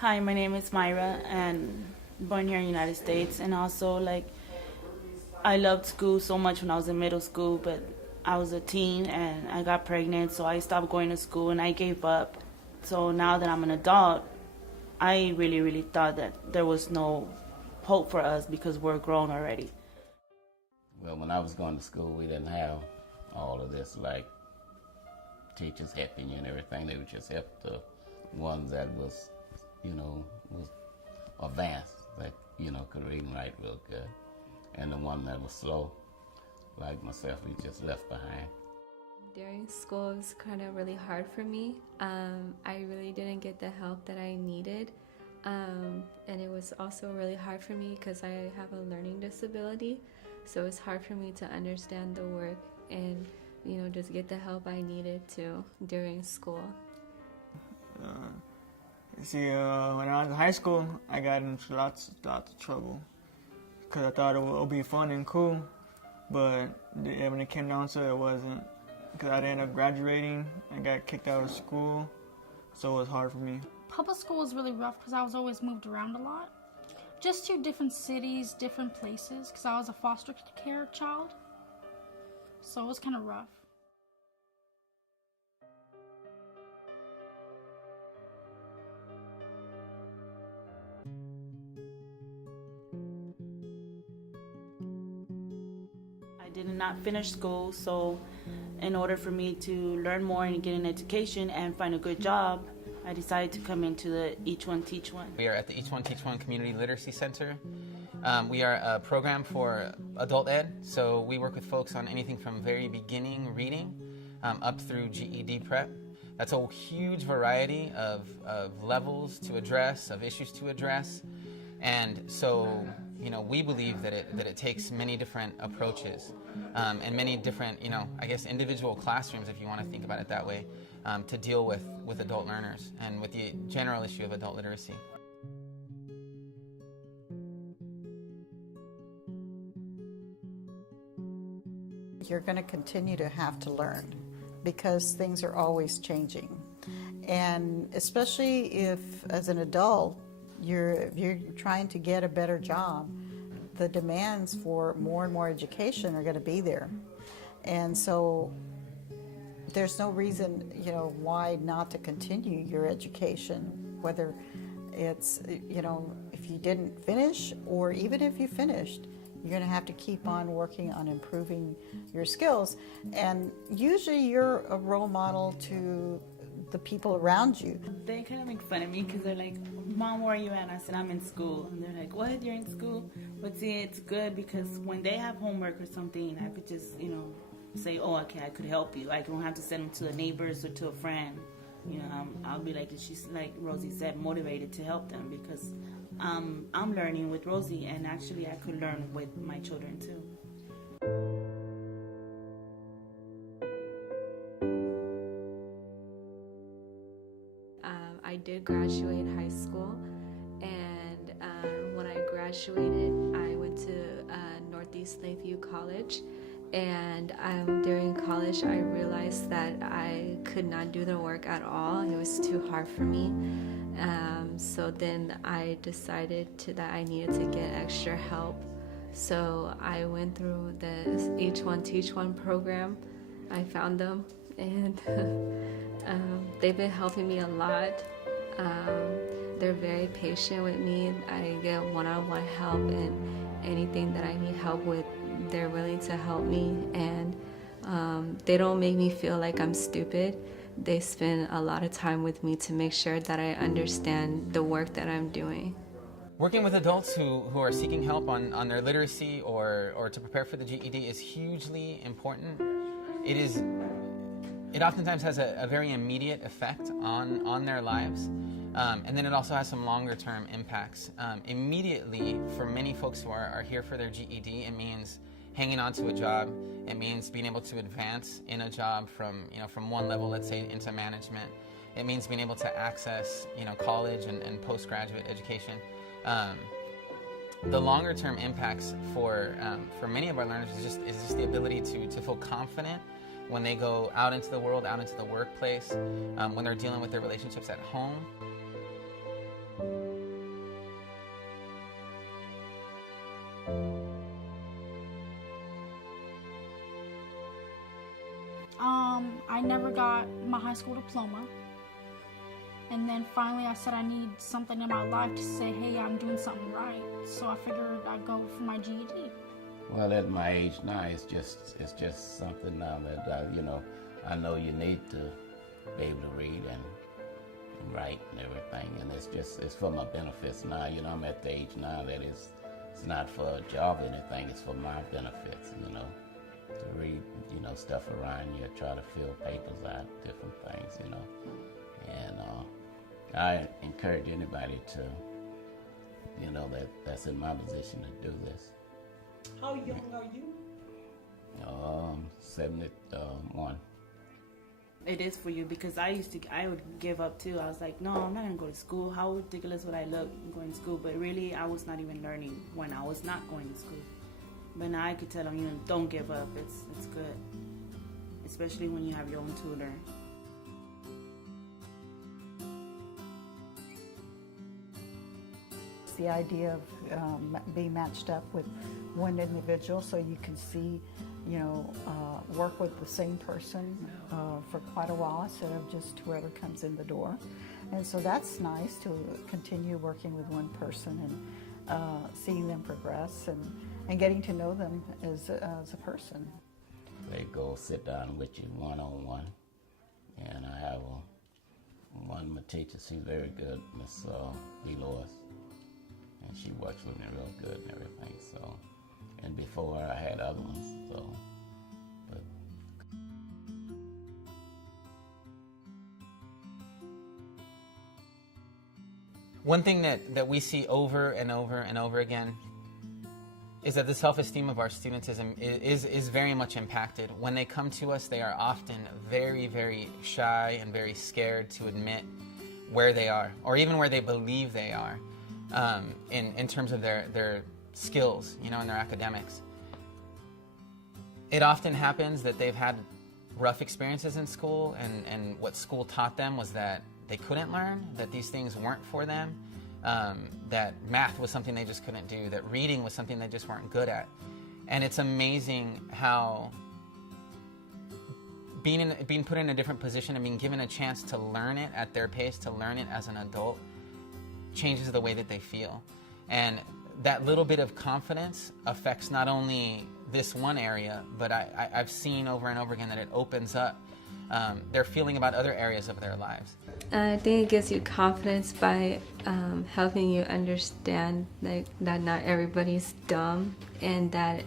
Hi, my name is Myra, and born here in the United States. And also, I loved school so much when I was in middle school, but I was a teen and I got pregnant, so I stopped going to school and I gave up. So now that I'm an adult, I really, really thought that there was no hope for us because we're grown already. Well, when I was going to school, we didn't have all of this, like teachers helping you and everything. They would just help the ones that was advanced, that, could read and write real good. And the one that was slow, like myself, we just left behind. During school, it was kind of really hard for me. I really didn't get the help that I needed. And it was also really hard for me because I have a learning disability. So it's hard for me to understand the work and, just get the help I needed to during school. When I was in high school, I got into lots of trouble because I thought it would be fun and cool, but when it came down to it, it wasn't. Because I ended up graduating, I got kicked out of school, so it was hard for me. Public school was really rough because I was always moved around a lot. Just to different cities, different places, because I was a foster care child, so it was kind of rough. I did not finish school, so in order for me to learn more and get an education and find a good job, I decided to come into the Each One Teach One. We are at the Each One Teach One Community Literacy Center. We are a program for adult ed, so we work with folks on anything from very beginning reading up through GED prep. That's a huge variety of levels to address, of issues to address, and so we believe that it takes many different approaches and many different, individual classrooms, if you want to think about it that way, to deal with adult learners and with the general issue of adult literacy. You're going to continue to have to learn because things are always changing. And especially if, as an adult, you're trying to get a better job, the demands for more and more education are going to be there. And so there's no reason, why not to continue your education, whether it's, if you didn't finish or even if you finished, you're going to have to keep on working on improving your skills. And usually you're a role model to the people around you. They kind of make fun of me because they're like, Mom, where are you at? And I said, I'm in school. And they're like, what, you're in school? But see, it's good because when they have homework or something, I could just, say, oh, okay, I could help you. Like, I don't have to send them to the neighbors or to a friend. I'll be like, she's like Rosie said, motivated to help them because I'm learning with Rosie, and actually I could learn with my children too. I did graduate high school, and when I graduated, I went to Northeast Lakeview College. And during college, I realized that I could not do the work at all. It was too hard for me. So then I decided that I needed to get extra help. So I went through the Each One Teach One program. I found them, and they've been helping me a lot. They're very patient with me. I get one-on-one help, and anything that I need help with, they're willing to help me, and they don't make me feel like I'm stupid. They spend a lot of time with me to make sure that I understand the work that I'm doing. Working with adults who are seeking help on their literacy or to prepare for the GED is hugely important. It oftentimes has a very immediate effect on their lives. And then it also has some longer term impacts. Immediately, for many folks who are here for their GED, it means hanging on to a job. It means being able to advance in a job from one level, let's say, into management. It means being able to access, college and postgraduate education. The longer term impacts for many of our learners is just the ability to feel confident when they go out into the world, out into the workplace, when they're dealing with their relationships at home. I never got my high school diploma. And then finally I said I need something in my life to say, hey, I'm doing something right. So I figured I'd go for my GED. Well, at my age now, it's just something now that I know you need to be able to read and write and everything, and it's for my benefits now. I'm at the age now that it's not for a job or anything. It's for my benefits. To read stuff around you, try to fill papers out, different things. And I encourage anybody to that's in my position to do this. How young are you? 71. It is for you, because I would give up too. I was like, no, I'm not gonna go to school. How ridiculous would I look going to school? But really, I was not even learning when I was not going to school. But now I could tell them, don't give up. It's good, especially when you have your own tutor. It's the idea of being matched up with one individual so you can see, work with the same person for quite a while instead of just whoever comes in the door. And so that's nice to continue working with one person and seeing them progress and getting to know them as a person. They go sit down with you one-on-one, and I have one my teacher. She's very good, Miss Dolores, and she works with me real good and everything. So, and before I had other ones. So, but One thing that we see over and over and over again is that the self-esteem of our students is very much impacted. When they come to us, they are often very, very shy and very scared to admit where they are, or even where they believe they are, in terms of their skills, in their academics. It often happens that they've had rough experiences in school, and what school taught them was that they couldn't learn, that these things weren't for them, that math was something they just couldn't do, that reading was something they just weren't good at. And it's amazing how being put in a different position and being given a chance to learn it at their pace, to learn it as an adult, changes the way that they feel. And that little bit of confidence affects not only this one area, but I've seen over and over again that it opens up their feeling about other areas of their lives. I think it gives you confidence by helping you understand that not everybody's dumb, and that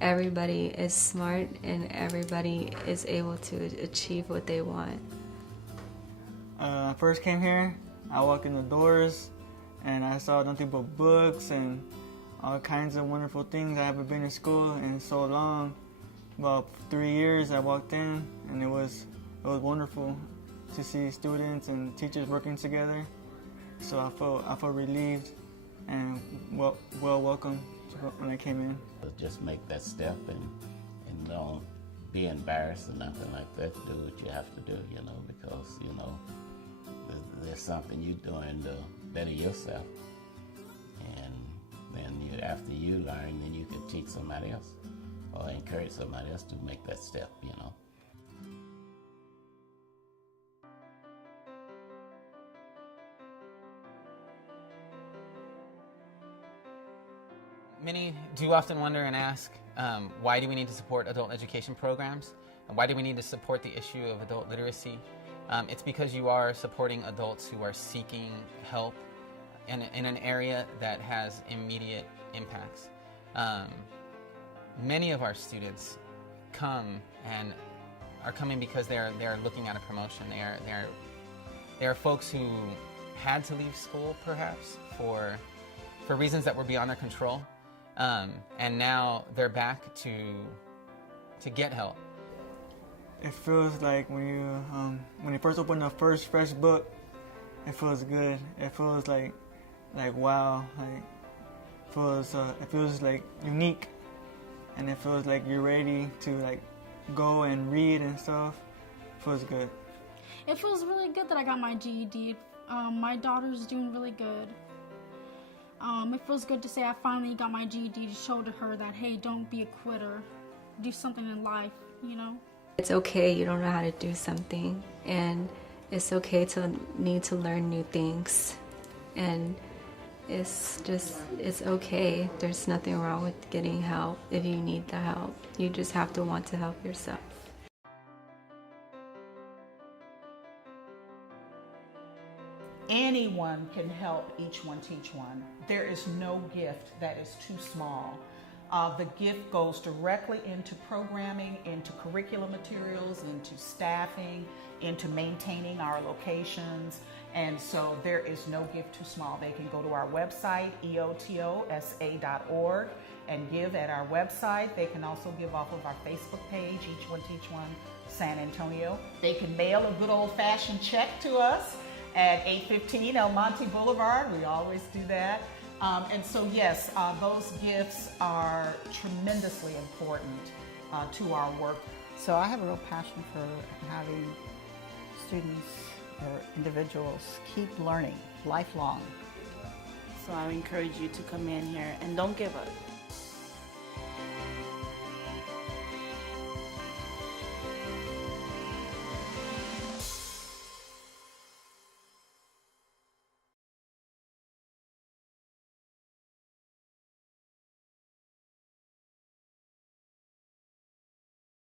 everybody is smart and everybody is able to achieve what they want. I first came here, I walked in the doors and I saw nothing but books and all kinds of wonderful things. I haven't been in school in so long. About 3 years I walked in, and it was wonderful to see students and teachers working together. So I felt relieved and well welcomed when I came in. just make that step and don't be embarrassed or nothing like that. Do what you have to do, because, there's something you're doing to better yourself. And then after you learn, then you can teach somebody else or encourage somebody else to make that step, Many do often wonder and ask, why do we need to support adult education programs? And why do we need to support the issue of adult literacy? It's because you are supporting adults who are seeking help in an area that has immediate impacts. Many of our students come and are coming because they are looking at a promotion. They are folks who had to leave school, perhaps, for reasons that were beyond their control. And now they're back to get help. It feels like when you first open the first fresh book, it feels good. It feels like wow, it feels like unique, and it feels like you're ready to go and read and stuff. It feels good. It feels really good that I got my GED. My daughter's doing really good. It feels good to say I finally got my GED to show to her that, hey, don't be a quitter. Do something in life, It's okay you don't know how to do something, and it's okay to need to learn new things, and it's okay. There's nothing wrong with getting help if you need the help. You just have to want to help yourself. Anyone can help each one teach one. There is no gift that is too small. The gift goes directly into programming, into curriculum materials, into staffing, into maintaining our locations. And so there is no gift too small. They can go to our website, eotosa.org, and give at our website. They can also give off of our Facebook page, Each One Teach One San Antonio. They can mail a good old-fashioned check to us at 815 El Monte Boulevard. We always do that. And so yes, those gifts are tremendously important to our work. So I have a real passion for having students or individuals keep learning lifelong. So I encourage you to come in here and don't give up.